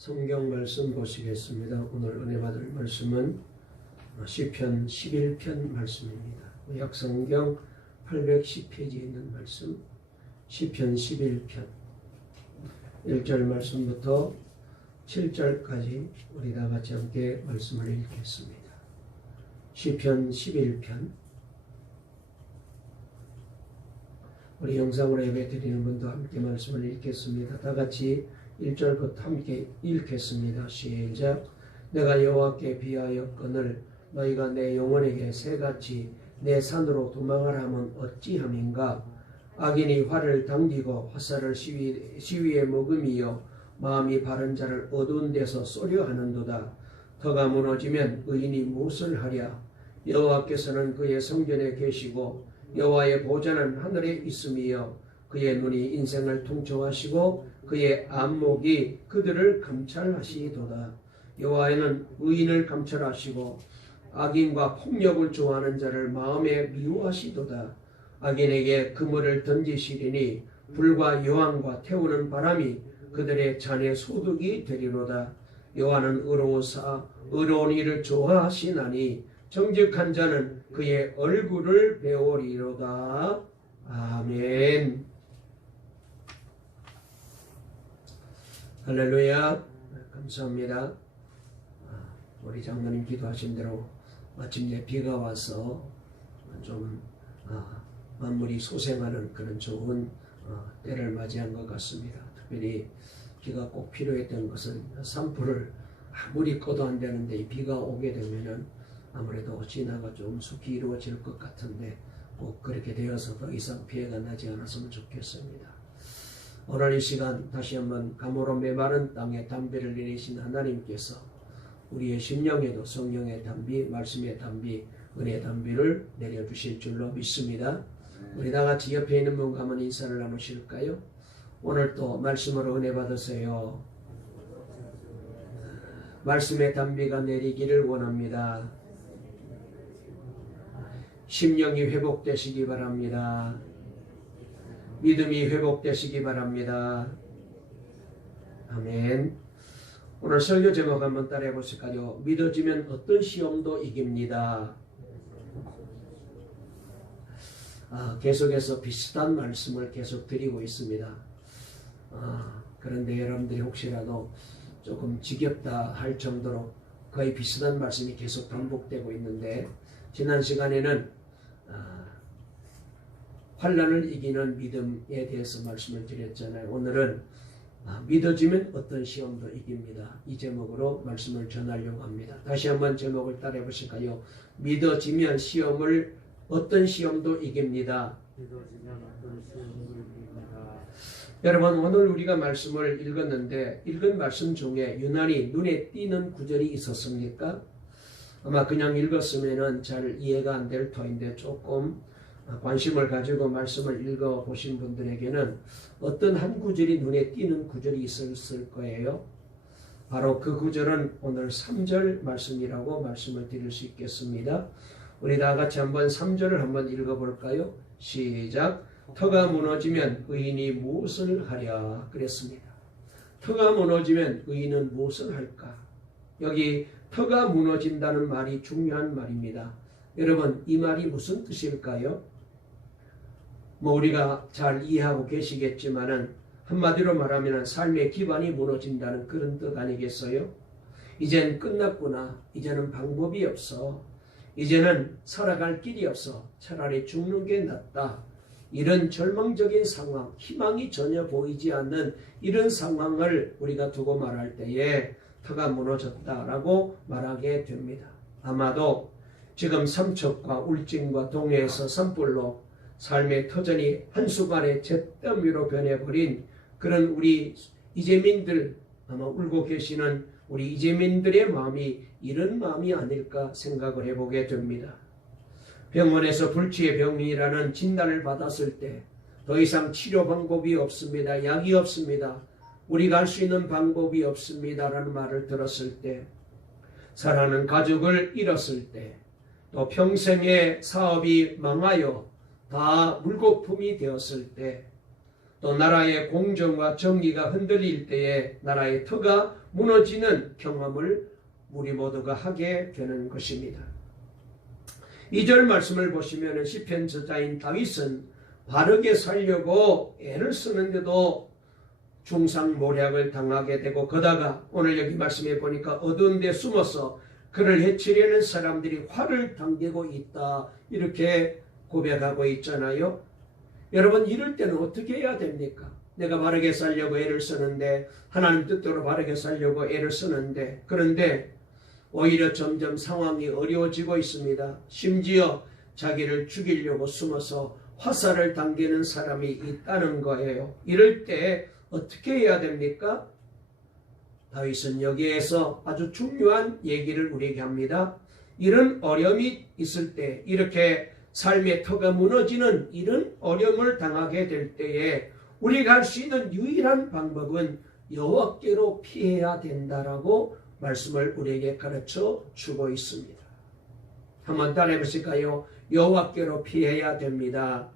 성경 말씀 보시겠습니다. 오늘 은혜 받을 말씀은 시편 11편 말씀입니다. 약성경 810페이지에 있는 말씀, 시편 11편 1절 말씀부터 7절까지 우리 다 같이 함께 말씀을 읽겠습니다. 시편 11편. 우리 영상으로 예배 드리는 분도 함께 말씀을 읽겠습니다. 다 같이 1절부터 함께 읽겠습니다. 시작. 내가 여호와께 비하였거늘 너희가 내 영혼에게 새같이 내 산으로 도망하라 하면 어찌함인가. 악인이 활을 당기고 화살을 시위에 머금이여 마음이 바른 자를 어두운 데서 쏘려 하는도다. 터가 무너지면 의인이 무엇을 하랴. 여호와께서는 그의 성전에 계시고 여호와의 보좌는 하늘에 있음이여 그의 눈이 인생을 통촉하시고 그의 안목이 그들을 감찰하시도다. 여호와는 의인을 감찰하시고 악인과 폭력을 좋아하는 자를 마음에 미워하시도다. 악인에게 그물을 던지시리니 불과 여왕과 태우는 바람이 그들의 잔의 소득이 되리로다. 여호와는 의로우사 의로운 일을 좋아하시나니 정직한 자는 그의 얼굴을 배우리로다. 아멘. 할렐루야. 감사합니다. 우리 장로님 기도하신 대로 마침내 비가 와서 좀 만물이 소생하는 그런 좋은 때를 맞이한 것 같습니다. 특별히 비가 꼭 필요했던 것은 산불을 아무리 꺼도 안 되는데 이 비가 오게 되면은 아무래도 진화가 좀 속히 이루어질 것 같은데 꼭 그렇게 되어서 더 이상 피해가 나지 않았으면 좋겠습니다. 오늘 이 시간 다시 한번 가물어 메마른 땅에 담비를 내리신 하나님께서 우리의 심령에도 성령의 담비, 말씀의 담비, 은혜의 담비를 내려주실 줄로 믿습니다. 우리 다 같이 옆에 있는 분과 한번 인사를 나누실까요? 오늘 또 말씀으로 은혜 받으세요. 말씀의 담비가 내리기를 원합니다. 심령이 회복되시기 바랍니다. 믿음이 회복되시기 바랍니다. 아멘. 오늘 설교 제목 한번 따라해 보실까요? 믿어지면 어떤 시험도 이깁니다. 계속해서 비슷한 말씀을 계속 드리고 있습니다. 그런데 여러분들이 혹시라도 조금 지겹다 할 정도로 거의 비슷한 말씀이 계속 반복되고 있는데, 지난 시간에는 환난을 이기는 믿음에 대해서 말씀을 드렸잖아요. 오늘은 믿어지면 어떤 시험도 이깁니다. 이 제목으로 말씀을 전하려고 합니다. 다시 한번 제목을 따라해 보실까요? 믿어지면 어떤 시험도 이깁니다. 믿어지면 어떤 시험도 이깁니다. 여러분, 오늘 우리가 말씀을 읽었는데 읽은 말씀 중에 유난히 눈에 띄는 구절이 있었습니까? 아마 그냥 읽었으면 잘 이해가 안 될 터인데 조금 관심을 가지고 말씀을 읽어보신 분들에게는 어떤 한 구절이 눈에 띄는 구절이 있었을 거예요. 바로 그 구절은 오늘 3절 말씀이라고 말씀을 드릴 수 있겠습니다. 우리 다 같이 한번 3절을 한번 읽어볼까요? 시작. 터가 무너지면 의인이 무엇을 하랴 그랬습니다. 터가 무너지면 의인은 무엇을 할까? 여기 터가 무너진다는 말이 중요한 말입니다. 여러분, 이 말이 무슨 뜻일까요? 우리가 잘 이해하고 계시겠지만은 한마디로 말하면 삶의 기반이 무너진다는 그런 뜻 아니겠어요? 이젠 끝났구나. 이제는 방법이 없어. 이제는 살아갈 길이 없어. 차라리 죽는 게 낫다. 이런 절망적인 상황, 희망이 전혀 보이지 않는 이런 상황을 우리가 두고 말할 때에 터가 무너졌다라고 말하게 됩니다. 아마도 지금 삼척과 울진과 동해에서 산불로 삶의 터전이 한순간에 잿더미로 변해버린 그런 우리 이재민들, 아마 울고 계시는 우리 이재민들의 마음이 이런 마음이 아닐까 생각을 해보게 됩니다. 병원에서 불치의 병이라는 진단을 받았을 때 더 이상 치료 방법이 없습니다. 약이 없습니다. 우리가 할 수 있는 방법이 없습니다라는 말을 들었을 때, 사랑하는 가족을 잃었을 때, 또 평생의 사업이 망하여 다 물거품이 되었을 때, 또 나라의 공정과 정의가 흔들릴 때에 나라의 터가 무너지는 경험을 우리 모두가 하게 되는 것입니다. 2절 말씀을 보시면 시편 저자인 다윗은 바르게 살려고 애를 쓰는데도 중상모략을 당하게 되고, 거다가 오늘 여기 말씀해 보니까 어두운 데 숨어서 그를 해치려는 사람들이 화를 당기고 있다, 이렇게 고백하고 있잖아요. 여러분, 이럴 때는 어떻게 해야 됩니까? 내가 바르게 살려고 애를 쓰는데, 하나님 뜻대로 바르게 살려고 애를 쓰는데, 그런데 오히려 점점 상황이 어려워지고 있습니다. 심지어 자기를 죽이려고 숨어서 화살을 당기는 사람이 있다는 거예요. 이럴 때 어떻게 해야 됩니까? 다윗은 여기에서 아주 중요한 얘기를 우리에게 합니다. 이런 어려움이 있을 때, 이렇게 삶의 터가 무너지는 이런 어려움을 당하게 될 때에 우리가 할 수 있는 유일한 방법은 여호와께로 피해야 된다라고 말씀을 우리에게 가르쳐 주고 있습니다. 한번 따라해 보실까요? 여호와께로 피해야 됩니다.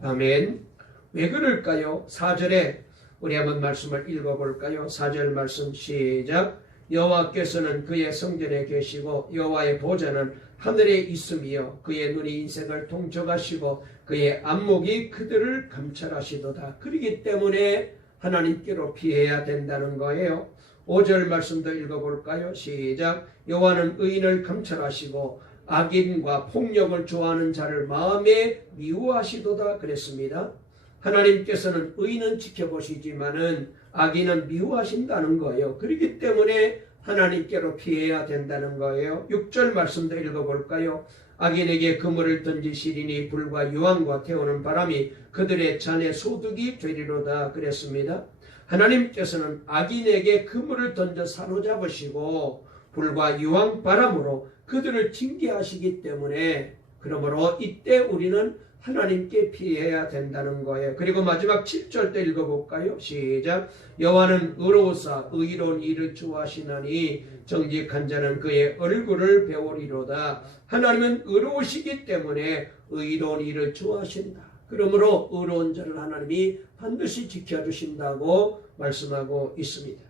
아멘. 왜 그럴까요? 4절에 우리 한번 말씀을 읽어볼까요? 4절 말씀 시작. 여호와께서는 그의 성전에 계시고 여호와의 보좌는 하늘에 있으며 그의 눈이 인생을 통촉하시고 그의 안목이 그들을 감찰하시도다. 그렇기 때문에 하나님께로 피해야 된다는 거예요. 5절 말씀도 읽어볼까요? 시작. 여호와는 의인을 감찰하시고 악인과 폭력을 좋아하는 자를 마음에 미워하시도다 그랬습니다. 하나님께서는 의인은 지켜보시지만은 악인은 미워하신다는 거예요. 그렇기 때문에 하나님께로 피해야 된다는 거예요. 6절 말씀도 읽어볼까요? 악인에게 그물을 던지시리니 불과 유황과 태우는 바람이 그들의 잔의 소득이 되리로다 그랬습니다. 하나님께서는 악인에게 그물을 던져 사로잡으시고 불과 유황 바람으로 그들을 징계하시기 때문에, 그러므로 이때 우리는 하나님께 피해야 된다는 거예요. 그리고 마지막 7절 때 읽어볼까요? 시작. 여호와는 의로우사 의로운 일을 좋아하시나니 정직한 자는 그의 얼굴을 배우리로다. 하나님은 의로우시기 때문에 의로운 일을 좋아하신다. 그러므로 의로운 자를 하나님이 반드시 지켜주신다고 말씀하고 있습니다.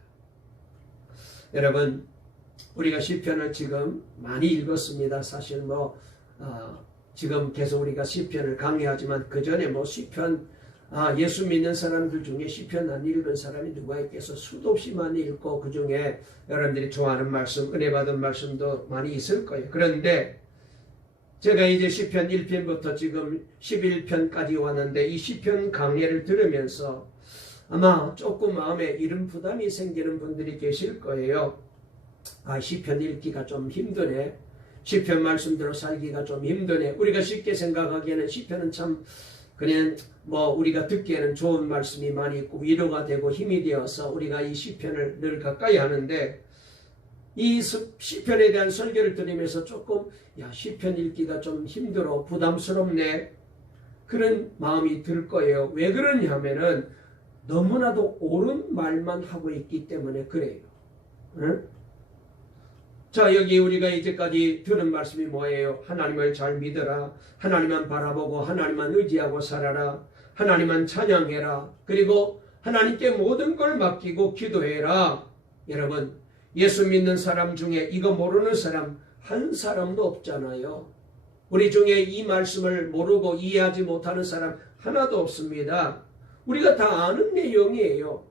여러분, 우리가 시편을 지금 많이 읽었습니다. 사실 지금 계속 우리가 시편을 강의하지만 그 전에 시편 예수 믿는 사람들 중에 시편 안 읽은 사람이 누가 있겠어? 수도 없이 많이 읽고 그 중에 여러분들이 좋아하는 말씀, 은혜 받은 말씀도 많이 있을 거예요. 그런데 제가 이제 시편 1편부터 지금 11편까지 왔는데 이 시편 강의를 들으면서 아마 조금 마음에 이런 부담이 생기는 분들이 계실 거예요. 시편 읽기가 좀 힘드네. 시편 말씀대로 살기가 좀 힘드네. 우리가 쉽게 생각하기에는 시편은 참 그냥 우리가 듣기에는 좋은 말씀이 많이 있고 위로가 되고 힘이 되어서 우리가 이 시편을 늘 가까이 하는데, 이 시편에 대한 설교를 들으면서 조금 시편 읽기가 좀 힘들어, 부담스럽네, 그런 마음이 들 거예요. 왜 그러냐 하면은 너무나도 옳은 말만 하고 있기 때문에 그래요. 응? 자, 여기 우리가 이제까지 들은 말씀이 뭐예요? 하나님을 잘 믿어라. 하나님만 바라보고 하나님만 의지하고 살아라. 하나님만 찬양해라. 그리고 하나님께 모든 걸 맡기고 기도해라. 여러분, 예수 믿는 사람 중에 이거 모르는 사람 한 사람도 없잖아요. 우리 중에 이 말씀을 모르고 이해하지 못하는 사람 하나도 없습니다. 우리가 다 아는 내용이에요.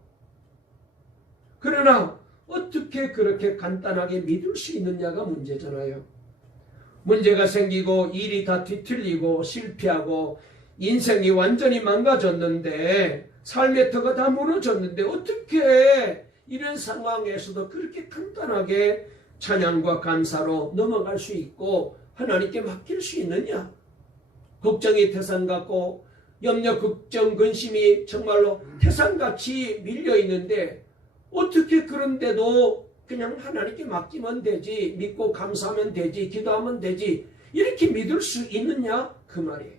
그러나 어떻게 그렇게 간단하게 믿을 수 있느냐가 문제잖아요. 문제가 생기고 일이 다 뒤틀리고 실패하고 인생이 완전히 망가졌는데, 삶의 터가 다 무너졌는데 어떻게 이런 상황에서도 그렇게 간단하게 찬양과 감사로 넘어갈 수 있고 하나님께 맡길 수 있느냐? 걱정이 태산 같고 염려, 걱정, 근심이 정말로 태산같이 밀려있는데 어떻게 그런데도 그냥 하나님께 맡기면 되지, 믿고 감사하면 되지, 기도하면 되지, 이렇게 믿을 수 있느냐? 그 말이에요.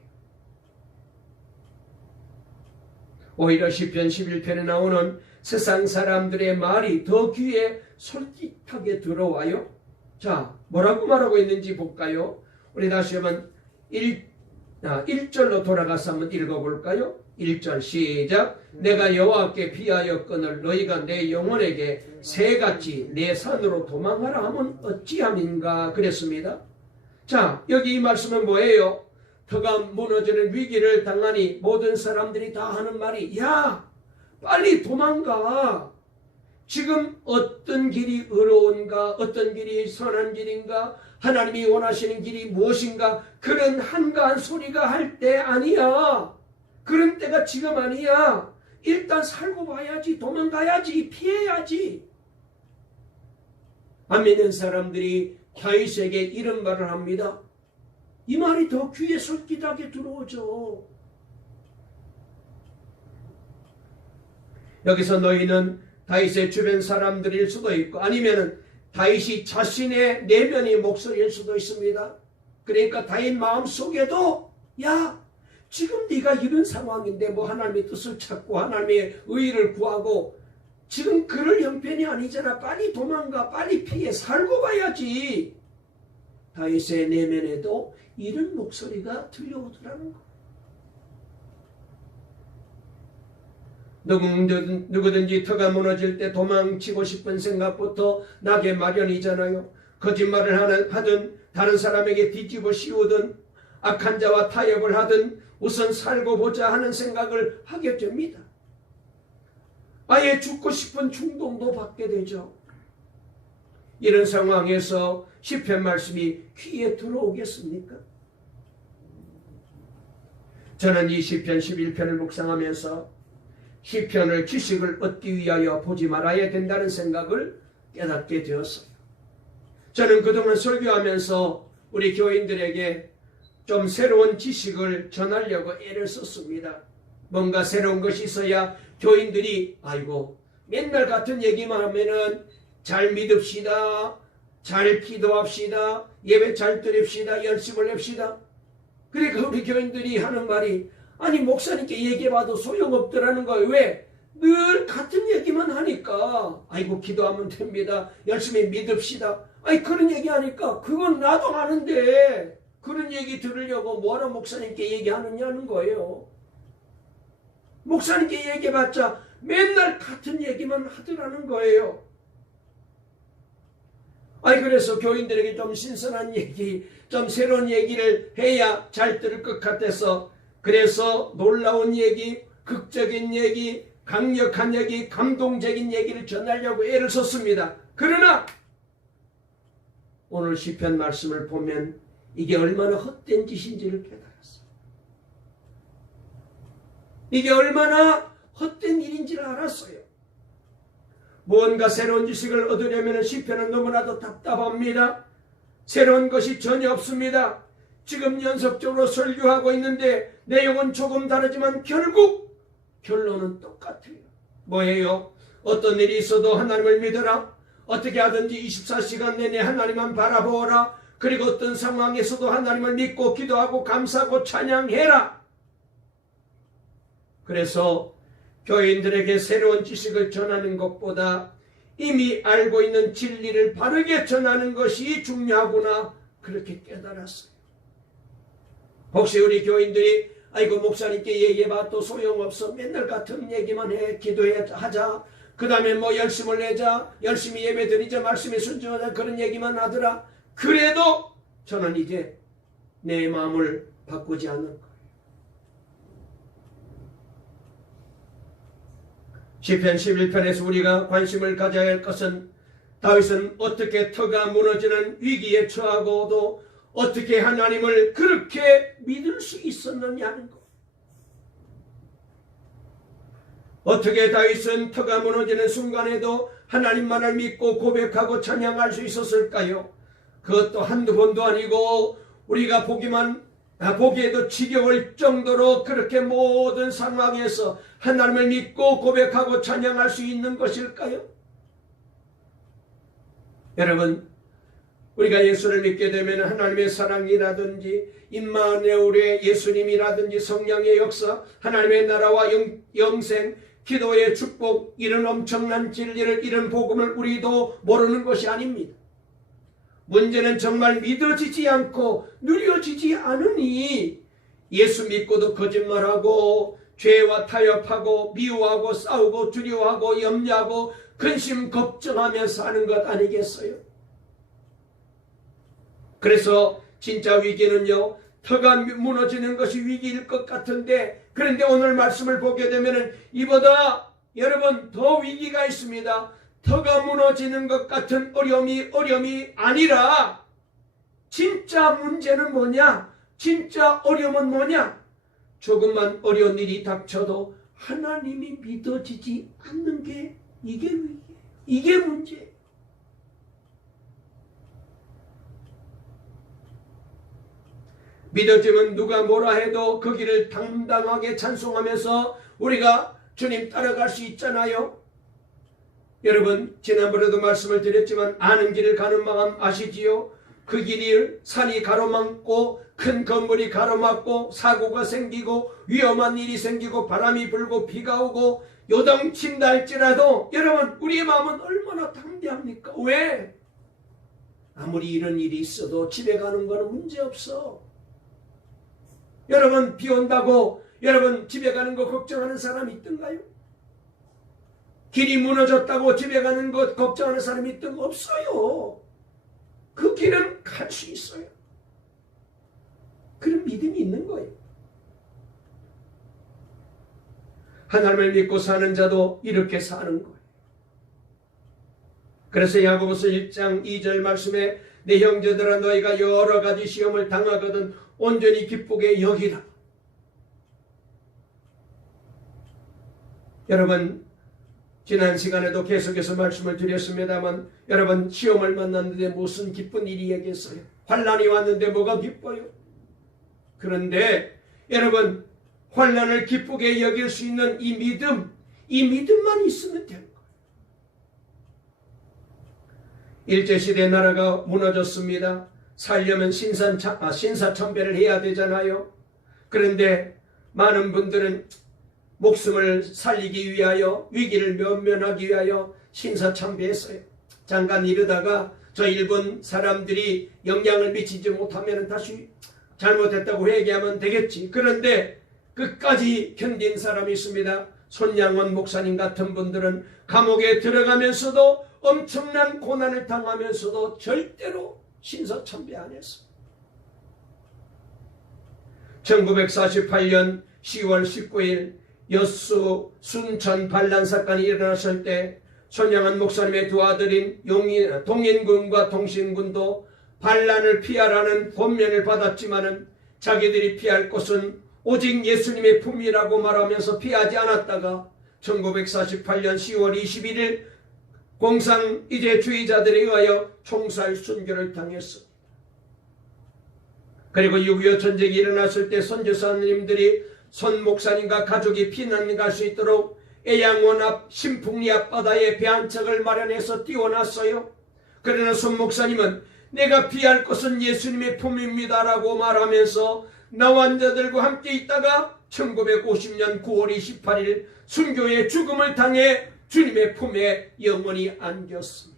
오히려 시편 11편에 나오는 세상 사람들의 말이 더 귀에 솔깃하게 들어와요. 자, 뭐라고 말하고 있는지 볼까요? 우리 다시 한번 1절로 돌아가서 한번 읽어볼까요? 1절 시작. 내가 여호와께 피하였거늘 너희가 내 영혼에게 새같이 내 산으로 도망하라 하면 어찌함인가 그랬습니다. 자, 여기 이 말씀은 뭐예요? 터가 무너지는 위기를 당하니 모든 사람들이 다 하는 말이 야 빨리 도망가. 지금 어떤 길이 의로운가, 어떤 길이 선한 길인가, 하나님이 원하시는 길이 무엇인가, 그런 한가한 소리가 할 때 아니야. 그런 때가 지금 아니야. 일단 살고 봐야지, 도망가야지, 피해야지. 안 믿는 사람들이 다윗에게 이런 말을 합니다. 이 말이 더 귀에 솔깃하게 들어오죠. 여기서 너희는 다윗의 주변 사람들일 수도 있고 아니면은 다윗이 자신의 내면의 목소리일 수도 있습니다. 그러니까 다윗 마음속에도 야 지금 네가 이런 상황인데 뭐 하나님의 뜻을 찾고 하나님의 의의를 구하고 지금 그럴 형편이 아니잖아. 빨리 도망가, 빨리 피해, 살고 봐야지. 다윗의 내면에도 이런 목소리가 들려오더라는 거. 누구든지 터가 무너질 때 도망치고 싶은 생각부터 나게 마련이잖아요. 거짓말을 하든 다른 사람에게 뒤집어 씌우든 악한 자와 타협을 하든 우선 살고 보자 하는 생각을 하게 됩니다. 아예 죽고 싶은 충동도 받게 되죠. 이런 상황에서 시편 말씀이 귀에 들어오겠습니까? 저는 이 시편 11편을 묵상하면서 시편을 지식을 얻기 위하여 보지 말아야 된다는 생각을 깨닫게 되었어요. 저는 그동안 설교하면서 우리 교인들에게 좀 새로운 지식을 전하려고 애를 썼습니다. 뭔가 새로운 것이 있어야 교인들이 아이고 맨날 같은 얘기만 하면은 잘 믿읍시다, 잘 기도합시다, 예배 잘 드립시다, 열심을 냅시다. 그러니까 우리 교인들이 하는 말이 아니 목사님께 얘기해봐도 소용없더라는 거예요. 왜? 늘 같은 얘기만 하니까 아이고 기도하면 됩니다. 열심히 믿읍시다. 아니 그런 얘기하니까 그건 나도 아는데 그런 얘기 들으려고 뭐하러 목사님께 얘기하느냐는 거예요. 목사님께 얘기해봤자 맨날 같은 얘기만 하더라는 거예요. 아니 그래서 교인들에게 좀 신선한 얘기, 좀 새로운 얘기를 해야 잘 들을 것 같아서 그래서 놀라운 얘기, 극적인 얘기, 강력한 얘기, 감동적인 얘기를 전하려고 애를 썼습니다. 그러나 오늘 시편 말씀을 보면 이게 얼마나 헛된 짓인지를 깨달았어요. 이게 얼마나 헛된 일인지를 알았어요. 무언가 새로운 지식을 얻으려면 시편은 너무나도 답답합니다. 새로운 것이 전혀 없습니다. 지금 연속적으로 설교하고 있는데 내용은 조금 다르지만 결국 결론은 똑같아요. 뭐예요? 어떤 일이 있어도 하나님을 믿어라. 어떻게 하든지 24시간 내내 하나님만 바라보아라. 그리고 어떤 상황에서도 하나님을 믿고 기도하고 감사하고 찬양해라. 그래서 교인들에게 새로운 지식을 전하는 것보다 이미 알고 있는 진리를 바르게 전하는 것이 중요하구나 그렇게 깨달았어요. 혹시 우리 교인들이 아이고 목사님께 얘기해봐도 소용없어. 맨날 같은 얘기만 해. 기도하자. 그 다음에 뭐 열심을 내자. 열심히 예배드리자. 말씀에 순종하자. 그런 얘기만 하더라. 그래도 저는 이제 내 마음을 바꾸지 않을 거예요. 시편 11편에서 우리가 관심을 가져야 할 것은 다윗은 어떻게 터가 무너지는 위기에 처하고도 어떻게 하나님을 그렇게 믿을 수 있었느냐는 것. 어떻게 다윗은 터가 무너지는 순간에도 하나님만을 믿고 고백하고 찬양할 수 있었을까요? 그것도 한두 번도 아니고 우리가 보기에도 지겨울 정도로 그렇게 모든 상황에서 하나님을 믿고 고백하고 찬양할 수 있는 것일까요? 여러분, 우리가 예수를 믿게 되면 하나님의 사랑이라든지 임마누엘의 예수님이라든지 성령의 역사, 하나님의 나라와 영생, 기도의 축복, 이런 엄청난 진리를, 이런 복음을 우리도 모르는 것이 아닙니다. 문제는 정말 믿어지지 않고 누려지지 않으니 예수 믿고도 거짓말하고 죄와 타협하고 미워하고 싸우고 두려워하고 염려하고 근심 걱정하며 사는 것 아니겠어요? 그래서 진짜 위기는요, 터가 무너지는 것이 위기일 것 같은데, 그런데 오늘 말씀을 보게 되면 이보다 여러분 더 위기가 있습니다. 터가 무너지는 것 같은 어려움이 아니라 진짜 문제는 뭐냐? 진짜 어려움은 뭐냐? 조금만 어려운 일이 닥쳐도 하나님이 믿어지지 않는 게 이게 위기예요. 이게 문제예요. 믿어지면 누가 뭐라 해도 그 길을 당당하게 찬송하면서 우리가 주님 따라갈 수 있잖아요. 여러분, 지난번에도 말씀을 드렸지만 아는 길을 가는 마음 아시지요? 그 길이 산이 가로막고 큰 건물이 가로막고 사고가 생기고 위험한 일이 생기고 바람이 불고 비가 오고 요동친다 할지라도 여러분, 우리의 마음은 얼마나 담대합니까? 왜? 아무리 이런 일이 있어도 집에 가는 거는 문제없어. 여러분, 비 온다고 여러분 집에 가는 거 걱정하는 사람이 있던가요? 길이 무너졌다고 집에 가는 것 걱정하는 사람이 있던가? 없어요. 그 길은 갈 수 있어요. 그런 믿음이 있는 거예요. 하나님을 믿고 사는 자도 이렇게 사는 거예요. 그래서 야고보서 1장 2절 말씀에 내 형제들아 너희가 여러 가지 시험을 당하거든 온전히 기쁘게 여기라. 여러분, 지난 시간에도 계속해서 말씀을 드렸습니다만 여러분, 시험을 만났는데 무슨 기쁜 일이겠어요? 환난이 왔는데 뭐가 기뻐요? 그런데 여러분, 환난을 기쁘게 여길 수 있는 이 믿음만 있으면 되는 거예요. 일제시대 나라가 무너졌습니다. 살려면 신사참배를 해야 되잖아요. 그런데 많은 분들은 목숨을 살리기 위하여 위기를 면면하기 위하여 신사참배했어요. 잠깐 이러다가 저 일본 사람들이 영향을 미치지 못하면 다시 잘못했다고 회개하면 되겠지. 그런데 끝까지 견딘 사람이 있습니다. 손양원 목사님 같은 분들은 감옥에 들어가면서도 엄청난 고난을 당하면서도 절대로 신사참배 안 했어요. 1948년 10월 19일 여수 순천 반란 사건이 일어났을 때 손양원 목사님의 두 아들인 동인군과 동신군도 반란을 피하라는 권면을 받았지만은 자기들이 피할 곳은 오직 예수님의 품이라고 말하면서 피하지 않았다가 1948년 10월 21일 공산주의자들에 의하여 총살 순교를 당했습니다. 그리고 6.25 전쟁이 일어났을 때 선교사님들이 손 목사님과 가족이 피난 갈 수 있도록 애양원 앞 신풍리 앞바다에 배 한 척을 마련해서 띄워놨어요. 그러나 손 목사님은 내가 피할 것은 예수님의 품입니다 라고 말하면서 나환자들과 함께 있다가 1950년 9월 28일 순교의 죽음을 당해 주님의 품에 영원히 안겼습니다.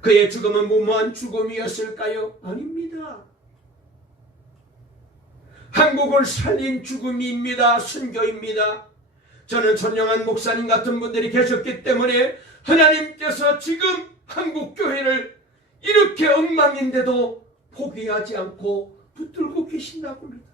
그의 죽음은 무모한 죽음이었을까요? 아닙니다. 한국을 살린 죽음입니다. 순교입니다. 저는 손영한 목사님 같은 분들이 계셨기 때문에 하나님께서 지금 한국교회를 이렇게 엉망인데도 포기하지 않고 붙들고 계신다고 합니다.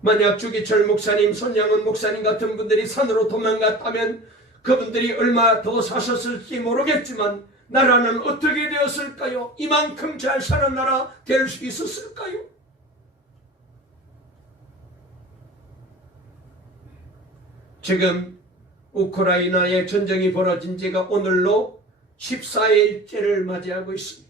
만약 주기철 목사님, 손양은 목사님 같은 분들이 산으로 도망갔다면 그분들이 얼마 더 사셨을지 모르겠지만 나라는 어떻게 되었을까요? 이만큼 잘 사는 나라 될 수 있었을까요? 지금 우크라이나의 전쟁이 벌어진 지가 오늘로 14일째를 맞이하고 있습니다.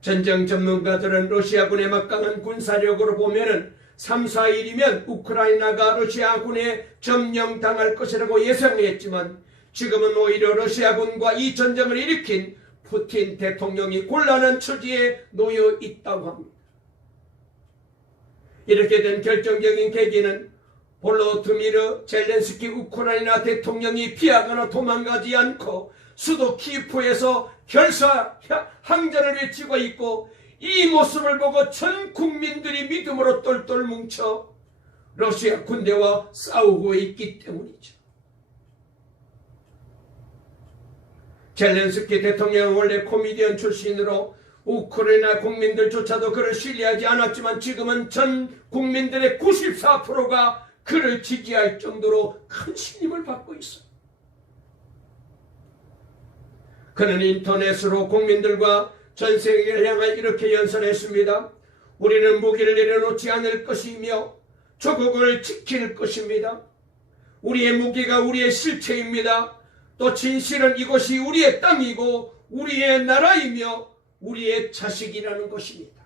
전쟁 전문가들은 러시아군의 막강한 군사력으로 보면은 3, 4일이면 우크라이나가 러시아군에 점령당할 것이라고 예상했지만 지금은 오히려 러시아군과 이 전쟁을 일으킨 푸틴 대통령이 곤란한 처지에 놓여 있다고 합니다. 이렇게 된 결정적인 계기는 볼로디미르 젤렌스키 우크라이나 대통령이 피하거나 도망가지 않고 수도 키프에서 결사 항전을 외치고 있고 이 모습을 보고 전 국민들이 믿음으로 똘똘 뭉쳐 러시아 군대와 싸우고 있기 때문이죠. 젤렌스키 대통령은 원래 코미디언 출신으로 우크라이나 국민들조차도 그를 신뢰하지 않았지만 지금은 전 국민들의 94%가 그를 지지할 정도로 큰 신임을 받고 있어요. 그는 인터넷으로 국민들과 전 세계를 향해 이렇게 연설했습니다. 우리는 무기를 내려놓지 않을 것이며 조국을 지킬 것입니다. 우리의 무기가 우리의 실체입니다. 또 진실은 이곳이 우리의 땅이고 우리의 나라이며 우리의 자식이라는 것입니다.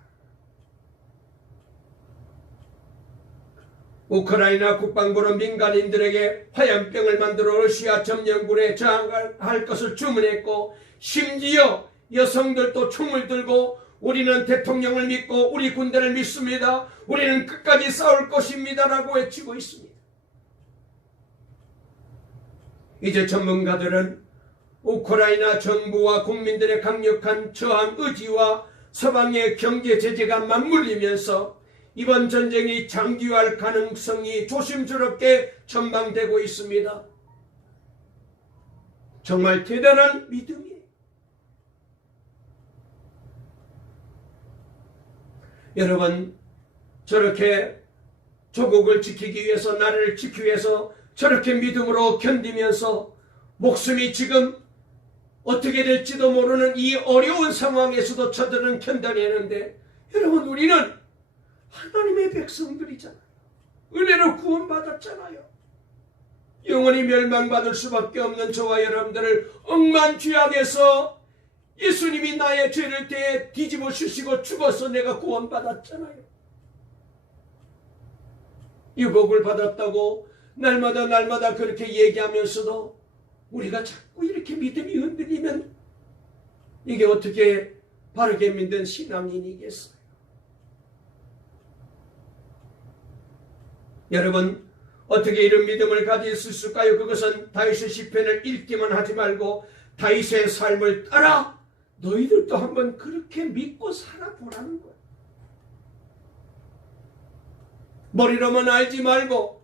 우크라이나 국방부는 민간인들에게 화염병을 만들어 러시아 점령군에 저항할 것을 주문했고 심지어 여성들도 총을 들고 우리는 대통령을 믿고 우리 군대를 믿습니다. 우리는 끝까지 싸울 것입니다. 라고 외치고 있습니다. 이제 전문가들은 우크라이나 정부와 국민들의 강력한 저항 의지와 서방의 경제 제재가 맞물리면서 이번 전쟁이 장기화할 가능성이 조심스럽게 전망되고 있습니다. 정말 대단한 믿음이에요. 여러분, 저렇게 조국을 지키기 위해서, 나라를 지키기 위해서 저렇게 믿음으로 견디면서 목숨이 지금 어떻게 될지도 모르는 이 어려운 상황에서도 저들은 견뎌내는데, 여러분, 우리는 하나님의 백성들이잖아요. 은혜로 구원받았잖아요. 영원히 멸망받을 수밖에 없는 저와 여러분들을 억만죄악에서 예수님이 나의 죄를 대해 뒤집어 주시고 죽어서 내가 구원받았잖아요. 유복을 받았다고 날마다 그렇게 얘기하면서도 우리가 자꾸 이렇게 믿음이 흔들리면 이게 어떻게 바르게 믿는 신앙인이겠어요? 여러분, 어떻게 이런 믿음을 가질 수 있을까요? 그것은 다윗의 시편을 읽기만 하지 말고 다윗의 삶을 따라 너희들도 한번 그렇게 믿고 살아보라는 거예요. 머리로만 알지 말고,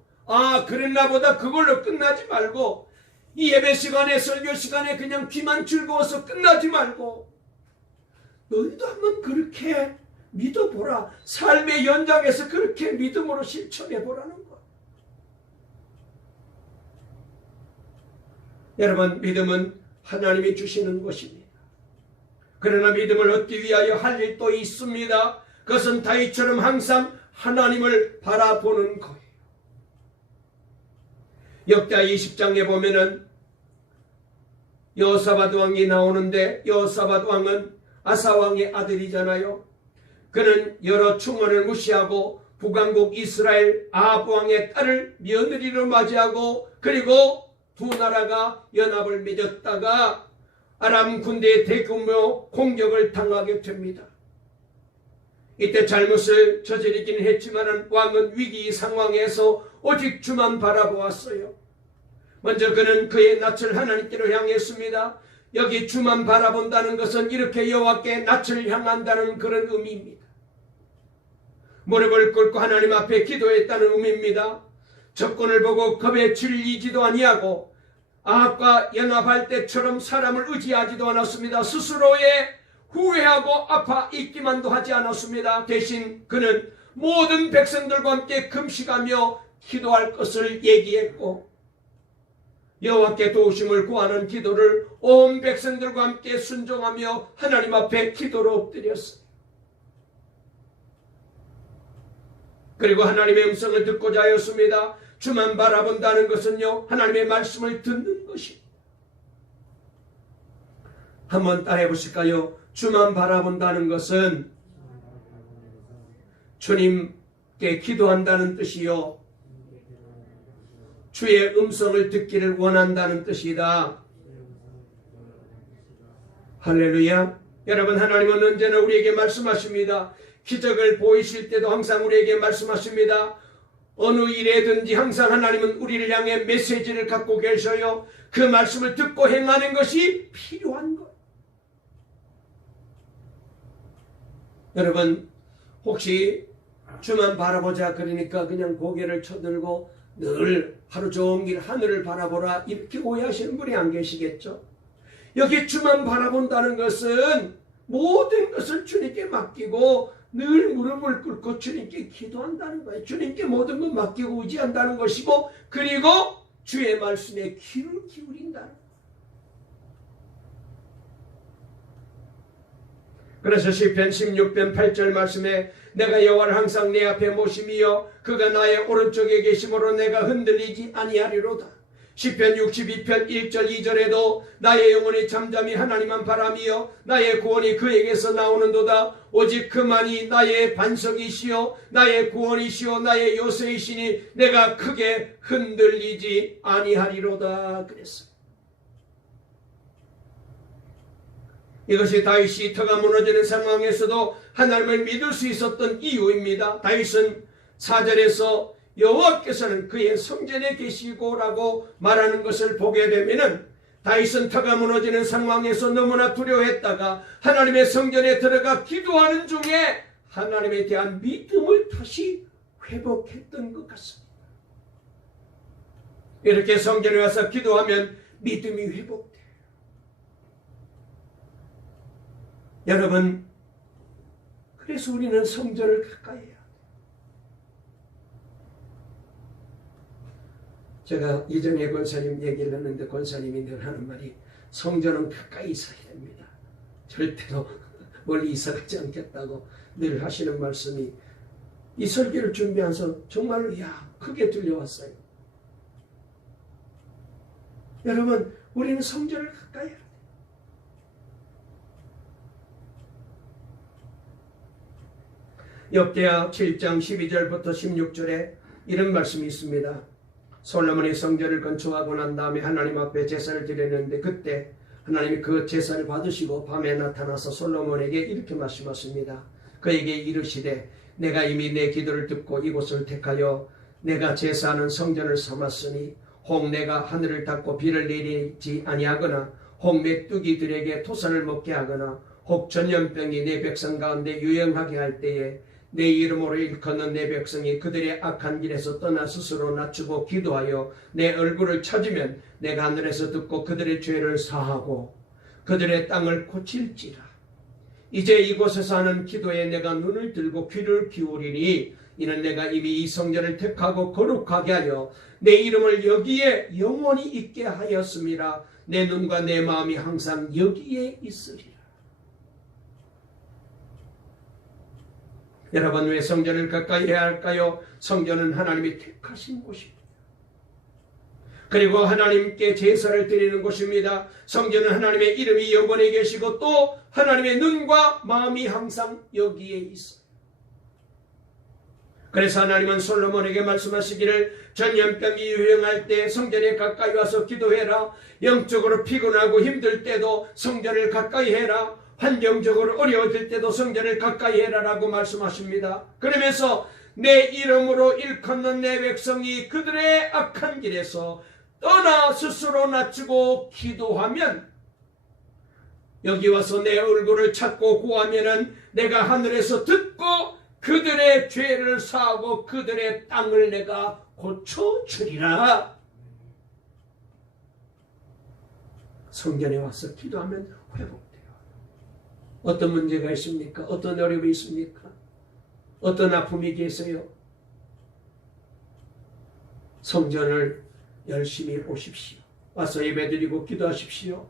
그랬나 보다 그걸로 끝나지 말고, 이 예배 시간에, 설교 시간에 그냥 귀만 즐거워서 끝나지 말고 너희도 한번 그렇게 믿어보라. 삶의 연장에서 그렇게 믿음으로 실천해보라는 것. 여러분, 믿음은 하나님이 주시는 것입니다. 그러나 믿음을 얻기 위하여 할 일도 있습니다. 그것은 다윗처럼 항상 하나님을 바라보는 거예요. 역대하 20장에 보면은 여호사밧 왕이 나오는데, 여호사밧 왕은 아사 왕의 아들이잖아요. 그는 여러 충언을 무시하고 북왕국 이스라엘 아합 왕의 딸을 며느리로 맞이하고, 그리고 두 나라가 연합을 맺었다가 아람 군대의 대규모 공격을 당하게 됩니다. 이때 잘못을 저지르기는 했지만 왕은 위기 상황에서 오직 주만 바라보았어요. 먼저 그는 그의 낯을 하나님께로 향했습니다. 여기 주만 바라본다는 것은 이렇게 여호와께 낯을 향한다는 그런 의미입니다. 무릎을 꿇고 하나님 앞에 기도했다는 의미입니다. 적군을 보고 겁에 질리지도 아니하고 아합과 연합할 때처럼 사람을 의지하지도 않았습니다. 스스로의 후회하고 아파 있기만도 하지 않았습니다. 대신 그는 모든 백성들과 함께 금식하며 기도할 것을 얘기했고, 여호와께 도우심을 구하는 기도를 온 백성들과 함께 순종하며 하나님 앞에 기도로 엎드렸어요. 그리고 하나님의 음성을 듣고자 하였습니다. 주만 바라본다는 것은요, 하나님의 말씀을 듣는 것입니다. 한번 따라해 보실까요? 주만 바라본다는 것은 주님께 기도한다는 뜻이요, 주의 음성을 듣기를 원한다는 뜻이다. 할렐루야. 여러분, 하나님은 언제나 우리에게 말씀하십니다. 기적을 보이실 때도 항상 우리에게 말씀하십니다. 어느 일에든지 항상 하나님은 우리를 향해 메시지를 갖고 계셔요. 그 말씀을 듣고 행하는 것이 필요한 것. 여러분 혹시 주만 바라보자 그러니까 그냥 고개를 쳐들고 늘 하루 종일 하늘을 바라보라 이렇게 오해하시는 분이 안 계시겠죠? 여기 주만 바라본다는 것은 모든 것을 주님께 맡기고 늘 무릎을 꿇고 주님께 기도한다는 거예요. 주님께 모든 것 맡기고 의지한다는 것이고, 그리고 주의 말씀에 귀를 기울인다는 거예요. 그래서 시편 16편 8절 말씀에 내가 여호와를 항상 내 앞에 모심이여 그가 나의 오른쪽에 계심으로 내가 흔들리지 아니하리로다. 시편 62편 1절 2절에도 나의 영혼이 잠잠히 하나님만 바라미여 나의 구원이 그에게서 나오는도다. 오직 그만이 나의 반석이시요 나의 구원이시요 나의 요새이시니 내가 크게 흔들리지 아니하리로다 그랬어요. 이것이 다윗이 터가 무너지는 상황에서도 하나님을 믿을 수 있었던 이유입니다. 다윗은 4절에서 여호와께서는 그의 성전에 계시고라고 말하는 것을 보게 되면은 다윗은 터가 무너지는 상황에서 너무나 두려워했다가 하나님의 성전에 들어가 기도하는 중에 하나님에 대한 믿음을 다시 회복했던 것 같습니다. 이렇게 성전에 와서 기도하면 믿음이 회복돼요. 여러분, 그래서 우리는 성전을 가까이 해야 돼요. 제가 이전에 권사님 얘기를 했는데 권사님이 늘 하는 말이 성전은 가까이 있어야 됩니다. 절대로 멀리 이사가지 않겠다고 늘 하시는 말씀이 이 설교를 준비하면서 정말로 크게 들려왔어요. 여러분, 우리는 성전을 가까이 해야 돼요. 욥기야 7장 12절부터 16절에 이런 말씀이 있습니다. 솔로몬이 성전을 건축하고 난 다음에 하나님 앞에 제사를 드렸는데 그때 하나님이 그 제사를 받으시고 밤에 나타나서 솔로몬에게 이렇게 말씀하십니다. 그에게 이르시되 내가 이미 내 기도를 듣고 이곳을 택하여 내가 제사하는 성전을 삼았으니 혹 내가 하늘을 닫고 비를 내리지 아니하거나 혹 메뚜기들에게 토산을 먹게 하거나 혹 전염병이 내 백성 가운데 유행하게 할 때에 내 이름으로 일컫는 내 백성이 그들의 악한 길에서 떠나 스스로 낮추고 기도하여 내 얼굴을 찾으면 내가 하늘에서 듣고 그들의 죄를 사하고 그들의 땅을 고칠지라. 이제 이곳에서 하는 기도에 내가 눈을 들고 귀를 기울이니 이는 내가 이미 이 성전을 택하고 거룩하게 하여 내 이름을 여기에 영원히 있게 하였음이라. 내 눈과 내 마음이 항상 여기에 있으리라. 여러분, 왜 성전을 가까이 해야 할까요? 성전은 하나님이 택하신 곳입니다. 그리고 하나님께 제사를 드리는 곳입니다. 성전은 하나님의 이름이 영원히 계시고 또 하나님의 눈과 마음이 항상 여기에 있어요. 그래서 하나님은 솔로몬에게 말씀하시기를 전염병이 유행할 때 성전에 가까이 와서 기도해라. 영적으로 피곤하고 힘들 때도 성전을 가까이 해라. 환경적으로 어려워질 때도 성전을 가까이 해라라고 말씀하십니다. 그러면서 내 이름으로 일컫는 내 백성이 그들의 악한 길에서 떠나 스스로 낮추고 기도하면 여기 와서 내 얼굴을 찾고 구하면은 내가 하늘에서 듣고 그들의 죄를 사하고 그들의 땅을 내가 고쳐주리라. 성전에 와서 기도하면 회복돼요. 어떤 문제가 있습니까? 어떤 어려움이 있습니까? 어떤 아픔이 계세요? 성전을 열심히 오십시오. 와서 예배드리고 기도하십시오.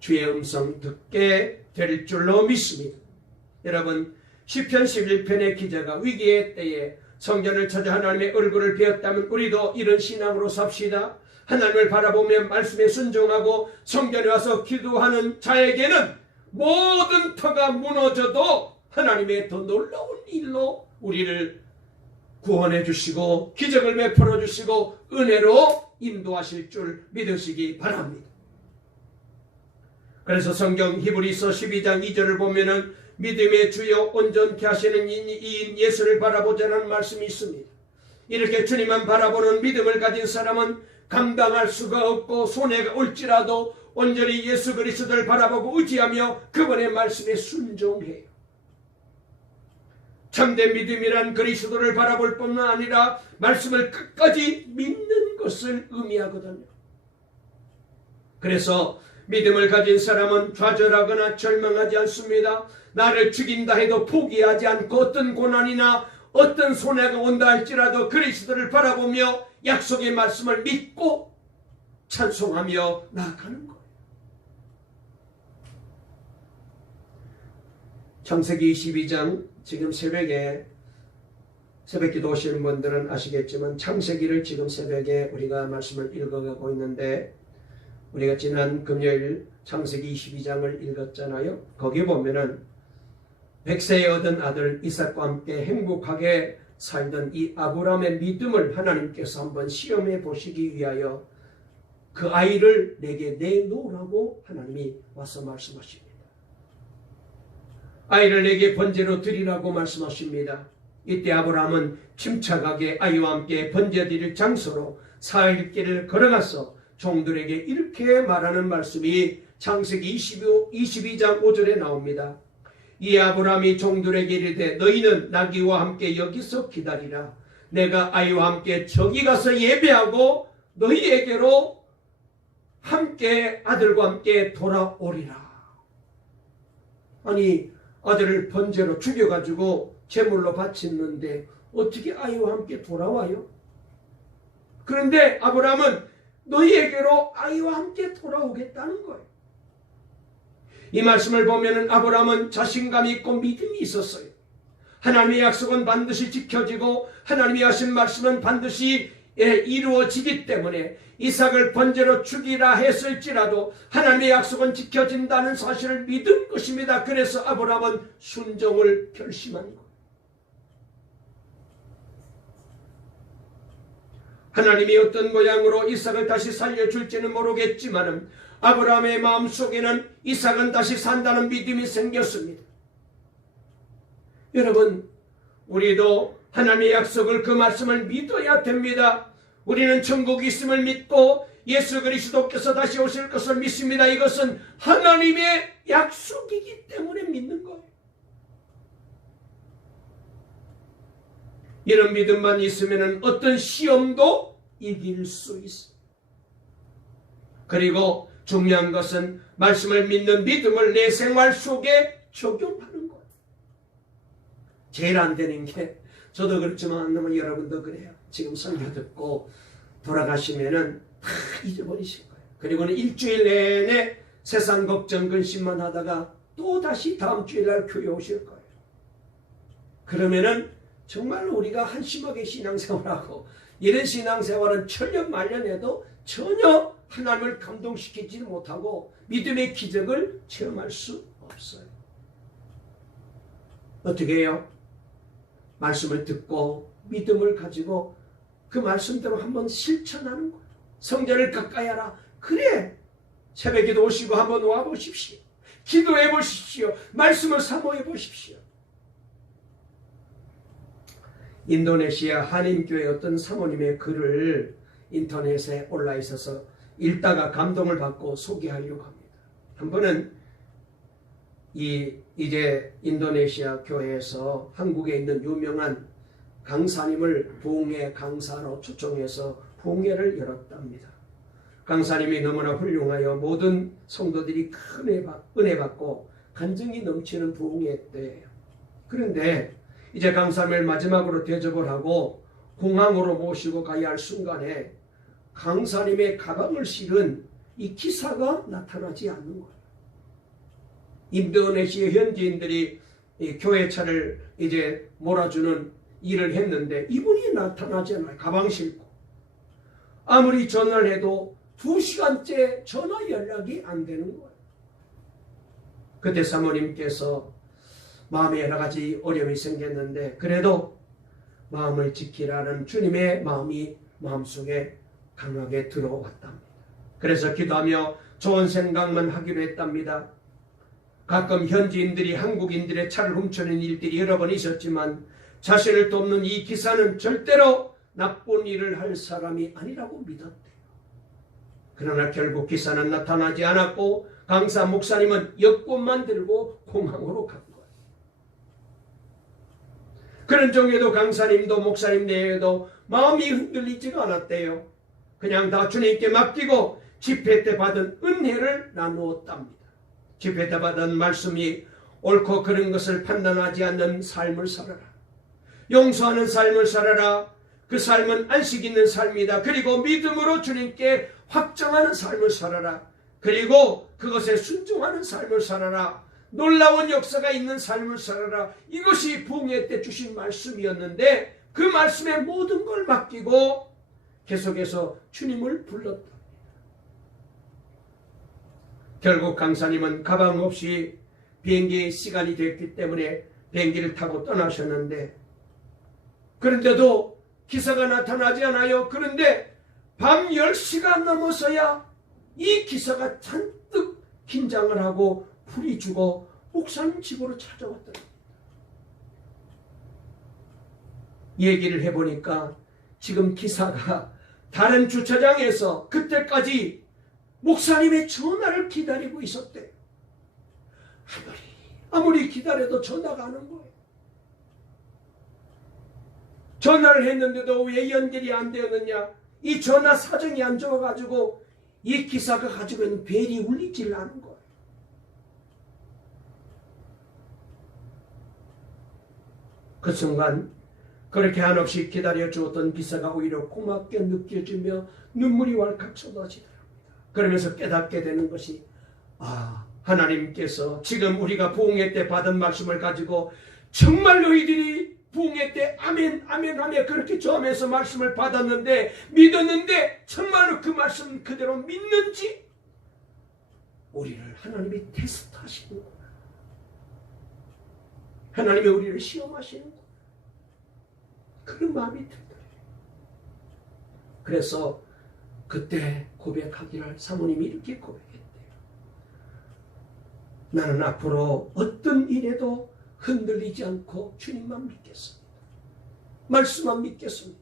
주의 음성 듣게 될 줄로 믿습니다. 여러분, 시편 11편의 기자가 위기의 때에 성전을 찾아 하나님의 얼굴을 배웠다면 우리도 이런 신앙으로 삽시다. 하나님을 바라보며 말씀에 순종하고 성전에 와서 기도하는 자에게는 모든 터가 무너져도 하나님의 더 놀라운 일로 우리를 구원해 주시고 기적을 베풀어 주시고 은혜로 인도하실 줄 믿으시기 바랍니다. 그래서 성경 히브리서 12장 2절을 보면은 믿음의 주여 온전케 하시는 이인 예수를 바라보자는 말씀이 있습니다. 이렇게 주님만 바라보는 믿음을 가진 사람은 감당할 수가 없고 손해가 올지라도 온전히 예수 그리스도를 바라보고 의지하며 그분의 말씀에 순종해요. 참된 믿음이란 그리스도를 바라볼 뿐만 아니라 말씀을 끝까지 믿는 것을 의미하거든요. 그래서 믿음을 가진 사람은 좌절하거나 절망하지 않습니다. 나를 죽인다 해도 포기하지 않고 어떤 고난이나 어떤 손해가 온다 할지라도 그리스도를 바라보며 약속의 말씀을 믿고 찬송하며 나아가는 거예요. 창세기 22장, 지금 새벽기도 오시는 분들은 아시겠지만 창세기를 지금 새벽에 우리가 말씀을 읽어가고 있는데, 우리가 지난 금요일 창세기 22장을 읽었잖아요. 거기 보면은 100세에 얻은 아들 이삭과 함께 행복하게 살던 이 아브라함의 믿음을 하나님께서 한번 시험해 보시기 위하여 그 아이를 내게 내놓으라고 하나님이 와서 말씀하십니다. 아이를 내게 번제로 드리라고 말씀하십니다. 이때 아브라함은 침착하게 아이와 함께 번제 드릴 장소로 사흘길을 걸어가서 종들에게 이렇게 말하는 말씀이 창세기 22장 5절에 나옵니다. 이 아브라함이 종들에게 이르되 너희는 나귀와 함께 여기서 기다리라. 내가 아이와 함께 저기 가서 예배하고 너희에게로 함께 아들과 함께 돌아오리라. 아니, 아들을 번제로 죽여가지고 제물로 바쳤는데 어떻게 아이와 함께 돌아와요? 그런데 아브라함은 너희에게로 아이와 함께 돌아오겠다는 거예요. 이 말씀을 보면 아브라함은 자신감이 있고 믿음이 있었어요. 하나님의 약속은 반드시 지켜지고 하나님이 하신 말씀은 반드시 이루어지기 때문에 이삭을 번제로 죽이라 했을지라도 하나님의 약속은 지켜진다는 사실을 믿은 것입니다. 그래서 아브라함은 순종을 결심한 거예요. 하나님이 어떤 모양으로 이삭을 다시 살려줄지는 모르겠지만 아브라함의 마음속에는 이삭은 다시 산다는 믿음이 생겼습니다. 여러분, 우리도 하나님의 약속을, 그 말씀을 믿어야 됩니다. 우리는 천국이 있음을 믿고 예수 그리스도께서 다시 오실 것을 믿습니다. 이것은 하나님의 약속이기 때문에 믿는 거예요. 이런 믿음만 있으면 어떤 시험도 이길 수 있어요. 그리고 중요한 것은 말씀을 믿는 믿음을 내 생활 속에 적용하는 거예요. 제일 안 되는 게, 저도 그렇지만 여러분도 그래요. 지금 설교 듣고 돌아가시면은 다 잊어버리실 거예요. 그리고는 일주일 내내 세상 걱정 근심만 하다가 또 다시 다음 주일날 교회 오실 거예요. 그러면은 정말 우리가 한심하게 신앙생활하고 이런 신앙생활은 천년만년해도 전혀 하나님을 감동시키지 못하고 믿음의 기적을 체험할 수 없어요. 어떻게 해요? 말씀을 듣고 믿음을 가지고 그 말씀대로 한번 실천하는 거예요. 성전을 가까이 하라. 그래, 새벽에도 오시고 한번 와보십시오. 기도해 보십시오. 말씀을 사모해 보십시오. 인도네시아 한인교회 어떤 사모님의 글을 인터넷에 올라 있어서 읽다가 감동을 받고 소개하려고 합니다. 한 번은 이제 인도네시아 교회에서 한국에 있는 유명한 강사님을 부흥회 강사로 초청해서 부흥회를 열었답니다. 강사님이 너무나 훌륭하여 모든 성도들이 큰 은혜 받고 간증이 넘치는 부흥회 때예요. 그런데 이제 강사님을 마지막으로 대접을 하고 공항으로 모시고 가야 할 순간에 강사님의 가방을 실은 이 기사가 나타나지 않는 거예요. 인도네시아 현지인들이 이 교회차를 이제 몰아주는 일을 했는데 이분이 나타나지 않아요. 가방 싣고. 아무리 전화를 해도 2시간째 전화 연락이 안 되는 거예요. 그때 사모님께서 마음에 여러 가지 어려움이 생겼는데 그래도 마음을 지키라는 주님의 마음이 마음속에 강하게 들어왔답니다. 그래서 기도하며 좋은 생각만 하기로 했답니다. 가끔 현지인들이 한국인들의 차를 훔쳐낸 일들이 여러 번 있었지만 자신을 돕는 이 기사는 절대로 나쁜 일을 할 사람이 아니라고 믿었대요. 그러나 결국 기사는 나타나지 않았고 강사 목사님은 여권만 들고 공항으로 간 거예요. 그런 중에도 강사님도 목사님 내에도 마음이 흔들리지가 않았대요. 그냥 다 주님께 맡기고 집회 때 받은 은혜를 나누었답니다. 집회 때 받은 말씀이 옳고 그른 것을 판단하지 않는 삶을 살아라. 용서하는 삶을 살아라. 그 삶은 안식 있는 삶이다. 그리고 믿음으로 주님께 확정하는 삶을 살아라. 그리고 그것에 순종하는 삶을 살아라. 놀라운 역사가 있는 삶을 살아라. 이것이 부흥회 때 주신 말씀이었는데 그 말씀에 모든 걸 맡기고 계속해서 주님을 불렀다. 결국 강사님은 가방 없이 비행기 시간이 됐기 때문에 비행기를 타고 떠나셨는데, 그런데도 기사가 나타나지 않아요. 그런데 밤 10시가 넘어서야 이 기사가 잔뜩 긴장을 하고 풀이 주고 목사님 집으로 찾아왔더랍니다. 얘기를 해보니까 지금 기사가 다른 주차장에서 그때까지 목사님의 전화를 기다리고 있었대요. 아무리 기다려도 전화가 안 온 거예요. 전화를 했는데도 왜 연결이 안 되었느냐? 이 전화 사정이 안 좋아가지고 이 기사가 가지고 있는 벨이 울리지를 않은 거예요. 그 순간 그렇게 한없이 기다려주었던 기사가 오히려 고맙게 느껴지며 눈물이 왈칵 쏟아지더랍니다. 그러면서 깨닫게 되는 것이, 하나님께서 지금 우리가 부흥회 때 받은 말씀을 가지고 정말 너희들이 부흥회 때 아멘 아멘 하며 그렇게 저하면서 말씀을 받았는데, 믿었는데 정말로 그 말씀 그대로 믿는지 우리를 하나님이 테스트하시는구나. 하나님이 우리를 시험하시는구나. 그런 마음이 들더래요. 그래서 그때 고백하기를 사모님이 이렇게 고백했대요. 나는 앞으로 어떤 일에도 흔들리지 않고 주님만 믿겠습니다. 말씀만 믿겠습니다.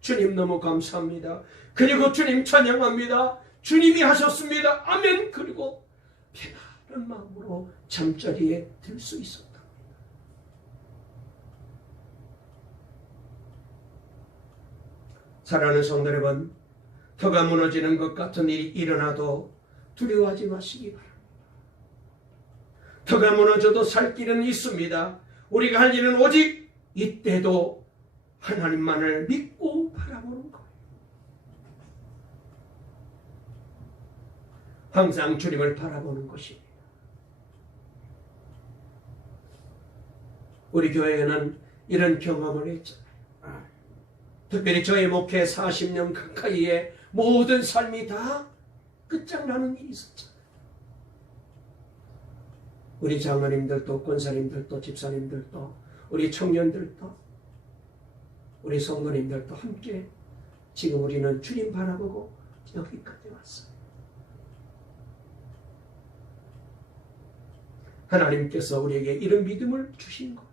주님 너무 감사합니다. 그리고 주님 찬양합니다. 주님이 하셨습니다. 아멘. 그리고 편안한 마음으로 잠자리에 들 수 있었다. 사랑하는 성도 여러분, 터가 무너지는 것 같은 일이 일어나도 두려워하지 마시기 바랍니다. 터가 무너져도 살 길은 있습니다. 우리가 할 일은 오직 이때도 하나님만을 믿고 바라보는 거예요. 항상 주님을 바라보는 것입니다. 우리 교회에는 이런 경험을 했잖아요. 특별히 저의 목회 40년 가까이에 모든 삶이 다 끝장나는 일이 있었잖아요. 우리 장로님들도 권사님들도 집사님들도 우리 청년들도 우리 성도님들도 함께 지금 우리는 주님 바라보고 여기까지 왔어요. 하나님께서 우리에게 이런 믿음을 주신 거예요.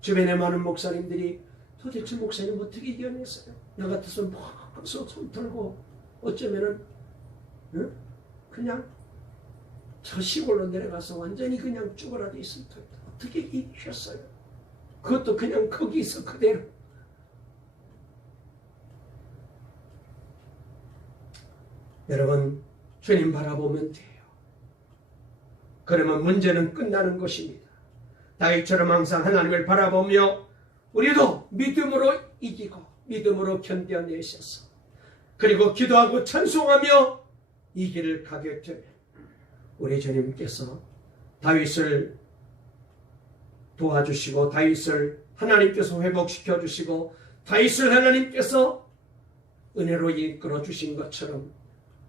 주변에 많은 목사님들이 도대체 목사님 어떻게 이겨냈어요? 나 같았으면 막 손 털고 어쩌면은 그냥 저 시골로 내려가서 완전히 그냥 죽어라도 있을 텐데 어떻게 이기셨어요? 그것도 그냥 거기서 그대로. 여러분, 주님 바라보면 돼요. 그러면 문제는 끝나는 것입니다. 다윗처럼 항상 하나님을 바라보며 우리도 믿음으로 이기고 믿음으로 견뎌내셔서 그리고 기도하고 찬송하며 이 길을 가게 되면 우리 주님께서 다윗을 도와주시고 다윗을 하나님께서 회복시켜 주시고 다윗을 하나님께서 은혜로 이끌어 주신 것처럼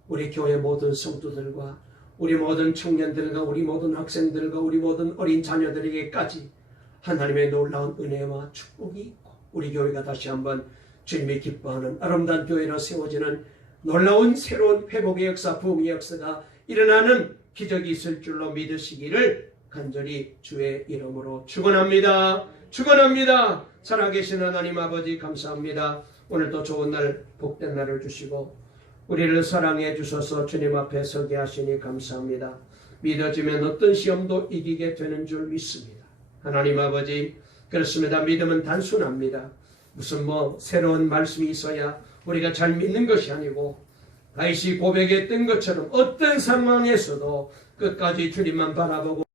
우리 교회 모든 성도들과 우리 모든 청년들과 우리 모든 학생들과 우리 모든 어린 자녀들에게까지 하나님의 놀라운 은혜와 축복이 있고 우리 교회가 다시 한번 주님이 기뻐하는 아름다운 교회로 세워지는 놀라운 새로운 회복의 역사, 부흥의 역사가 일어나는 기적이 있을 줄로 믿으시기를 간절히 주의 이름으로 축원합니다. 축원합니다. 살아계신 하나님 아버지 감사합니다. 오늘도 좋은 날, 복된 날을 주시고 우리를 사랑해 주셔서 주님 앞에 서게 하시니 감사합니다. 믿어지면 어떤 시험도 이기게 되는 줄 믿습니다. 하나님 아버지, 그렇습니다. 믿음은 단순합니다. 무슨 새로운 말씀이 있어야 우리가 잘 믿는 것이 아니고 다윗이 고백했던 것처럼 어떤 상황에서도 끝까지 주님만 바라보고